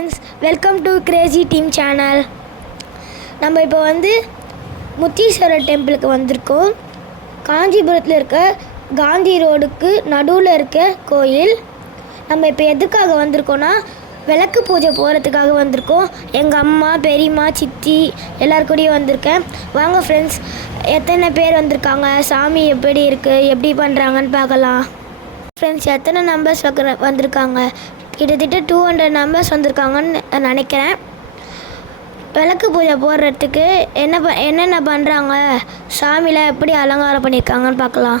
Friends welcome to crazy team channel நம்ம இப்போ வந்து முத்தீஸ்வரர் டெம்பிளுக்கு வந்திருக்கோம். காஞ்சிபுரத்தில் இருக்க காந்தி ரோடுக்கு நடுவில் இருக்க கோயில். நம்ம இப்போ எதுக்காக வந்திருக்கோன்னா விளக்கு பூஜை போகிறதுக்காக வந்திருக்கோம். எங்கள் அம்மா பெரியம்மா சித்தி எல்லார் கூடயும் வந்திருக்கேன். வாங்க ஃப்ரெண்ட்ஸ் எத்தனை பேர் வந்திருக்காங்க? சாமி எப்படி இருக்குது எப்படி பண்ணுறாங்கன்னு பார்க்கலாம். ஃப்ரெண்ட்ஸ் எத்தனை நம்பர்ஸ் வந்திருக்காங்க? கிட்டத்தட்ட டூ ஹண்ட்ரட் நம்பர்ஸ் வந்திருக்காங்கன்னு நினைக்கிறேன். விளக்கு பூஜை போடுறதுக்கு என்ன ப என்னென்ன பண்ணுறாங்க சாமியில் எப்படி அலங்காரம் பண்ணியிருக்காங்கன்னு பார்க்கலாம்.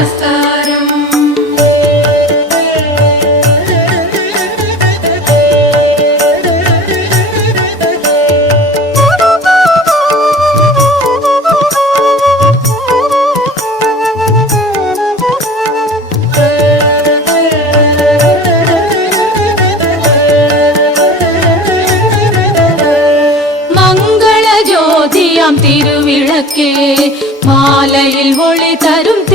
நமஸ்காரம் மங்கள ஜோதியாம் திருவிளக்கே மாலையில் ஒளி தரும்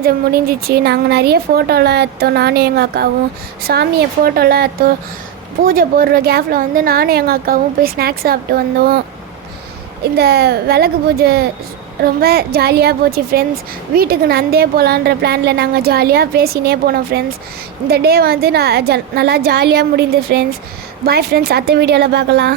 பூஜை முடிஞ்சிச்சு. நாங்கள் நிறைய ஃபோட்டோலாம் எடுத்தோம் நானும் எங்கள் அக்காவும். சாமியை ஃபோட்டோலாம் எடுத்தோம். பூஜை போடுற கேஃபில் வந்து நானும் எங்கள் அக்காவும் போய் ஸ்நாக்ஸ் சாப்பிட்டு வந்தோம். இந்த விளக்கு பூஜை ரொம்ப ஜாலியாக போச்சு ஃப்ரெண்ட்ஸ் வீட்டுக்கு நந்தே போகலான்ற பிளானில் நாங்கள் ஜாலியாக பேசினே போனோம் ஃப்ரெண்ட்ஸ் இந்த டே வந்து நான் ஜ நல்லா ஜாலியாக முடிந்து ஃப்ரெண்ட்ஸ் பாய் ஃப்ரெண்ட்ஸ் அடுத்த வீடியோவில் பார்க்கலாம்.